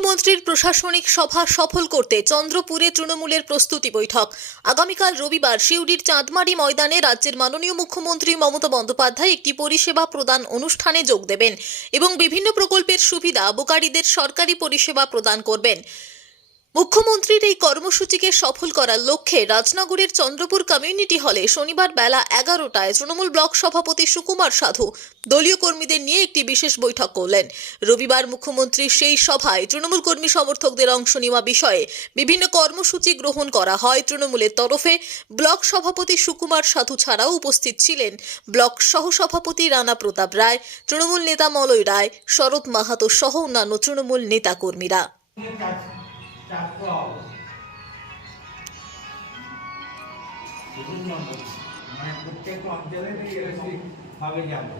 মুখ্যমন্ত্রীর প্রশাসনিক সভা সফল করতে চন্দ্রপুরে তৃণমূলের প্রস্তুতি বৈঠক। আগামীকাল রবিবার সিউড়ির চাঁদমারি ময়দানে রাজ্যের মাননীয় মুখ্যমন্ত্রী মমতা বন্দ্যোপাধ্যায় একটি পরিষেবা প্রদান অনুষ্ঠানে যোগ দেবেন এবং বিভিন্ন প্রকল্পের সুবিধা বোকারীদের সরকারি পরিষেবা প্রদান করবেন। মুখ্যমন্ত্রীর এই কর্মসূচিকে সফল করার লক্ষ্যে রাজনগরের চন্দ্রপুর কমিউনিটি হলে শনিবার বেলা 11টায় তৃণমূল ব্লক সভাপতি সুকুমার সাধু দলীয় কর্মীদের নিয়ে একটি বিশেষ বৈঠক করলেন। রবিবার মুখ্যমন্ত্রীর সেই সভায় তৃণমূল কর্মী সমর্থকদের অংশ নেওয়া বিষয়ে বিভিন্ন কর্মসূচি গ্রহণ করা হয়। তৃণমূলের তরফে ব্লক সভাপতি সুকুমার সাধু ছাড়াও উপস্থিত ছিলেন ব্লক সহসভাপতি রানা প্রতাপ রায়, তৃণমূল নেতা মলয় রায়, শরৎ মাহাতো সহ অন্যান্য তৃণমূল নেতা কর্মীরা। প্রত্যেক অঞ্চলে ভাবে যাবে।